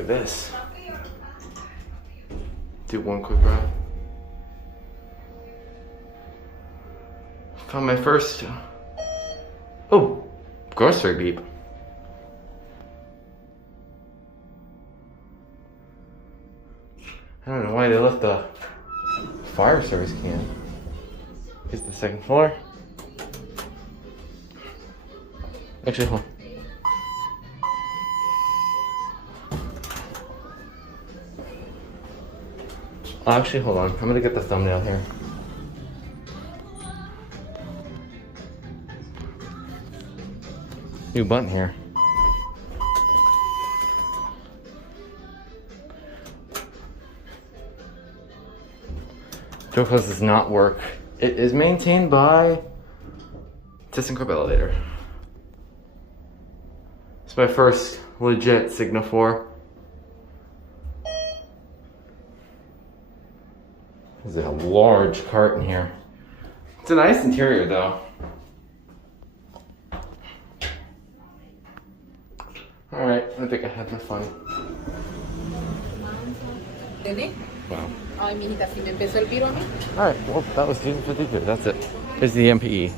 at this. Do one quick ride. Found my first, oh, grocery beep. I don't know why they left the fire service can. Here's the second floor. Actually, hold on. Actually, hold on. I'm gonna get the thumbnail here. New button here. Door close does not work. It is maintained by Thyssenkrupp elevator. It's my first legit Signa4. There's a large cart in here. It's a nice interior though. Alright, I think I had my fun. Wow. Alright, well that was 52. That's it. Here's the MPE.